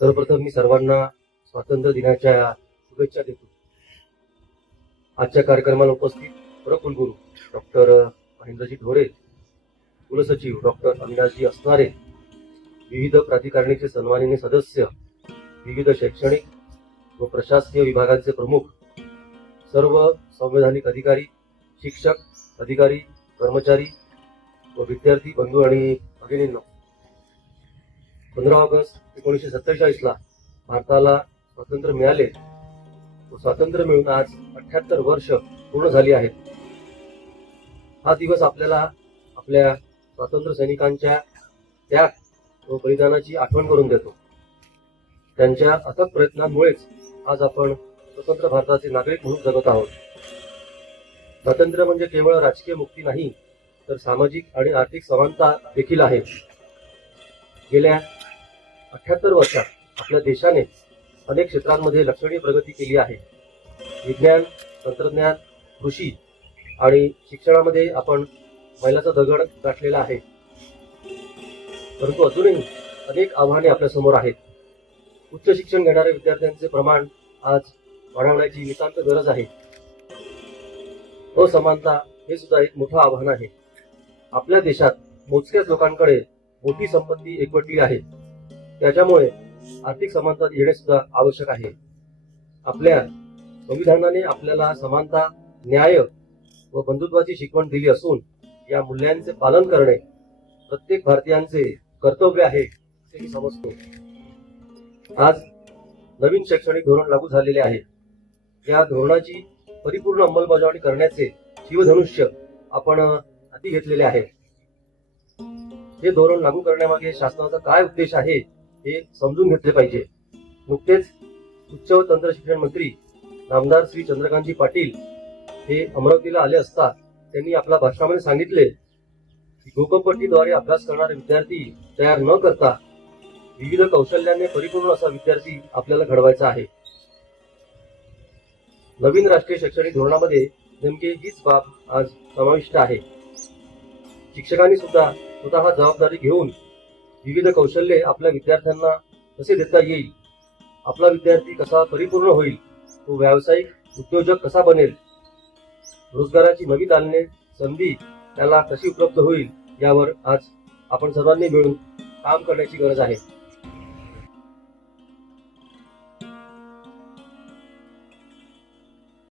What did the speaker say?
सर्वप्रथम मी सर्वांना स्वातंत्र्य दिनाच्या शुभेच्छा देतो. आजच्या कार्यक्रमाला उपस्थित प्रकुलगुरू डॉक्टर महेंद्रजी ढोरे कुलसचिव डॉक्टर अविनाशजी असणारे विविध प्राधिकारणीचे सन्माननीय सदस्य विविध शैक्षणिक व प्रशासकीय विभागांचे प्रमुख सर्व संवैधानिक अधिकारी शिक्षक अधिकारी कर्मचारी व विद्यार्थी बंधू आणि भगिनींना. पंधरा ऑगस्ट एकोणीसशे सत्तेचाळीसला भारताला स्वातंत्र्य मिळाले. व स्वातंत्र्य मिळून आज अठ्याहत्तर वर्ष पूर्ण झाली आहेत. हा दिवस आपल्याला आपल्या स्वातंत्र्य सैनिकांच्या त्याग व बलिदानाची आठवण करून देतो. त्यांच्या अथक प्रयत्नांमुळेच आज आपण स्वतंत्र भारताचे नागरिक म्हणून जगत आहोत. स्वातंत्र्य म्हणजे केवळ राजकीय मुक्ती नाही तर सामाजिक आणि आर्थिक समानता देखील आहे. गेल्या अठ्याहत्तर वर्षात आपल्या देशाने अनेक क्षेत्रांमध्ये लक्षणीय प्रगती केली आहे. विज्ञान तंत्रज्ञान कृषी आणि शिक्षणामध्ये आपण मैलाचा दगड गाठलेला आहे. परंतु अजूनही अनेक आव्हाने आपल्यासमोर आहेत. उच्च शिक्षण घेणाऱ्या विद्यार्थ्यांचे प्रमाण आज वाढवण्याची नितांत गरज आहे. असमानता हे सुद्धा एक मोठं आव्हान आहे. आपल्या देशात मोजक्याच लोकांकडे मोठी संपत्ती एकवटली आहे. त्याच्यामुळे आर्थिक समानता येणे सुद्धा आवश्यक आहे. आपल्या संविधानाने आपल्याला समानता न्याय व बंधुत्वाची शिकवण दिली असून या मूल्यांचे पालन करणे प्रत्येक भारतीयांचे कर्तव्य आहे असे मी समजतो. आज नवीन शैक्षणिक धोरण लागू झालेले आहे. या धोरणाची परिपूर्ण अंमलबजावणी करण्याचे शिवधनुष्य आपण हाती घेतलेले आहे. हे धोरण लागू करण्यामागे शासनाचा काय उद्देश आहे? हे समजून घेतले पाहिजे. नुकतेच उच्च व तंत्र शिक्षण मंत्री नामदार श्री चंद्रकांतजी पाटील हे अमरावतीला आले असता त्यांनी आपल्या भाषणामध्ये सांगितले की घोकमपट्टीद्वारे अभ्यास करणारे विद्यार्थी तयार न करता विविध कौशल्याने परिपूर्ण असा विद्यार्थी आपल्याला घडवायचा आहे. नवीन राष्ट्रीय शैक्षणिक धोरणामध्ये नेमके हीच बाब आज समाविष्ट आहे. शिक्षकांनी सुद्धा स्वतः जबाबदारी घेऊन विविध कौशल्ये आपल्या विद्यार्थ्यांना कसे देता येईल? आपला विद्यार्थी कसा परिपूर्ण होईल? तो व्यावसायिक उद्योजक कसा बनेल? रोजगाराची नवी दालने संधी त्याला कशी उपलब्ध होईल? यावर आज आपण सर्वांनी मिळून काम करण्याची गरज आहे.